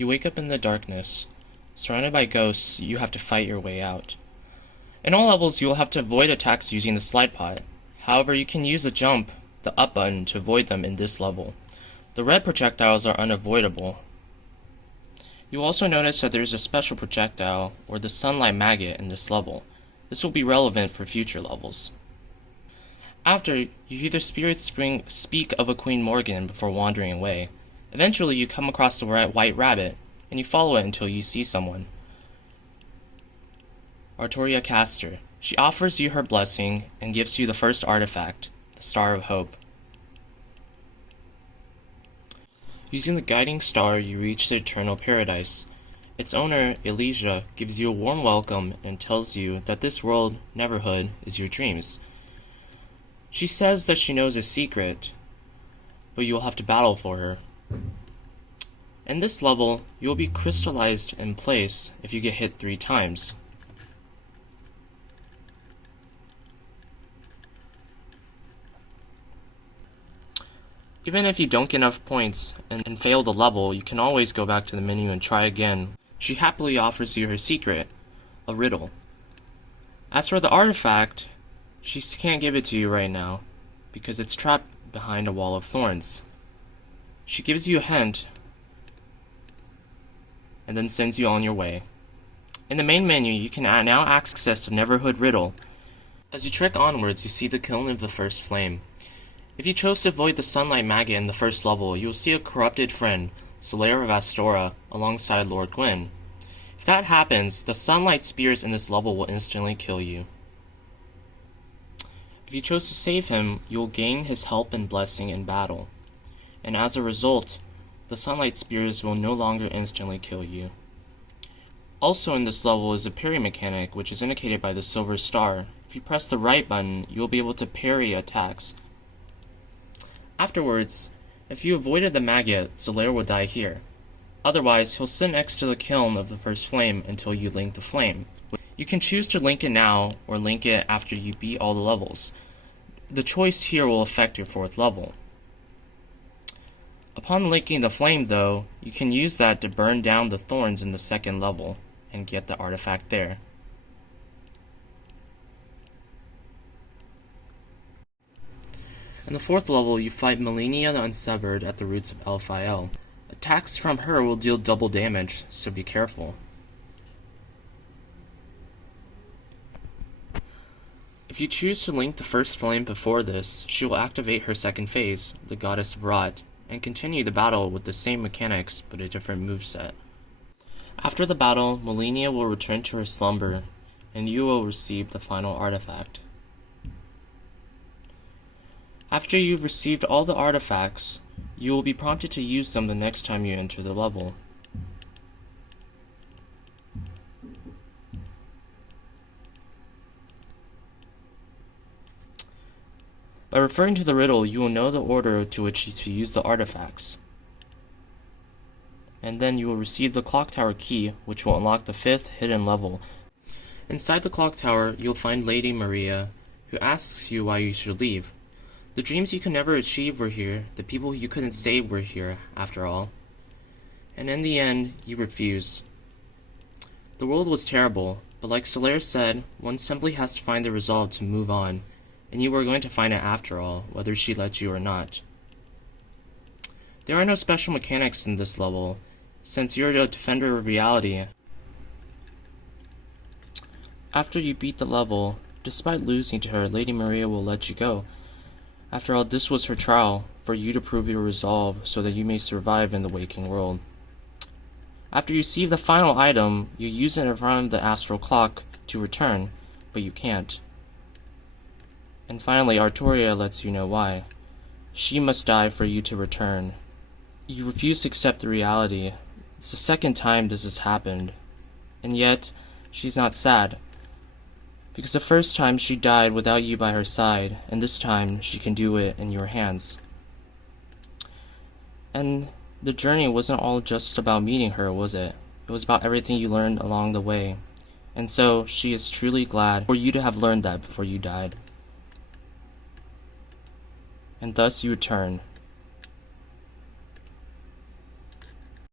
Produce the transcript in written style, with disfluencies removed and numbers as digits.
You wake up in the darkness. Surrounded by ghosts, you have to fight your way out. In all levels, you will have to avoid attacks using the Slidepot. However, you can use the jump, the up button, to avoid them in this level. The red projectiles are unavoidable. You'll also notice that there is a special projectile, or the sunlight maggot, in this level. This will be relevant for future levels. After, you hear the spirits speak of a Queen Morgan before wandering away. Eventually, you come across the white rabbit, and you follow it until you see someone. Artoria Castor. She offers you her blessing and gives you the first artifact, the Star of Hope. Using the guiding star, you reach the Eternal Paradise. Its owner, Elysia, gives you a warm welcome and tells you that this world, Neverhood, is your dreams. She says that she knows a secret, but you will have to battle for her. In this level, you will be crystallized in place if you get hit 3 times. Even if you don't get enough points and fail the level, you can always go back to the menu and try again. She happily offers you her secret, a riddle. As for the artifact, she can't give it to you right now, because it's trapped behind a wall of thorns. She gives you a hint, and then sends you on your way. In the main menu, you can now access the Neverhood riddle. As you trek onwards, you see the kiln of the first flame. If you chose to avoid the sunlight maggot in the first level, you will see a corrupted friend, Slayer of Astora, alongside Lord Gwyn. If that happens, the sunlight spears in this level will instantly kill you. If you chose to save him, you will gain his help and blessing in battle. And as a result, the sunlight spears will no longer instantly kill you. Also in this level is a parry mechanic, which is indicated by the silver star. If you press the right button, you will be able to parry attacks. Afterwards, if you avoided the maggot, Zolaire will die here. Otherwise, he'll sit next to the kiln of the first flame until you link the flame. You can choose to link it now, or link it after you beat all the levels. The choice here will affect your 4th level. Upon linking the flame, though, you can use that to burn down the thorns in the 2nd level, and get the artifact there. In the 4th level, you fight Melania the Unsevered at the roots of Elphael. Attacks from her will deal double damage, so be careful. If you choose to link the first flame before this, she will activate her 2nd phase, the Goddess of Rot, and continue the battle with the same mechanics but a different moveset. After the battle, Melania will return to her slumber, and you will receive the final artifact. After you've received all the artifacts, you will be prompted to use them the next time you enter the level. By referring to the riddle, you will know the order to which to use the artifacts. And then you will receive the clock tower key, which will unlock the 5th hidden level. Inside the clock tower, you'll find Lady Maria, who asks you why you should leave. The dreams you could never achieve were here, the people you couldn't save were here, after all. And in the end, you refuse. The world was terrible, but like Solaire said, one simply has to find the resolve to move on, and you are going to find it after all, whether she lets you or not. There are no special mechanics in this level, since you're a defender of reality. After you beat the level, despite losing to her, Lady Maria will let you go. After all, this was her trial, for you to prove your resolve so that you may survive in the waking world. After you receive the final item, you use it in front of the astral clock to return, but you can't. And finally, Artoria lets you know why. She must die for you to return. You refuse to accept the reality. It's the 2nd time this has happened. And yet, she's not sad. Because the first time she died without you by her side, and this time she can do it in your hands. And the journey wasn't all just about meeting her, was it? It was about everything you learned along the way. And so, she is truly glad for you to have learned that before you died. And thus you return.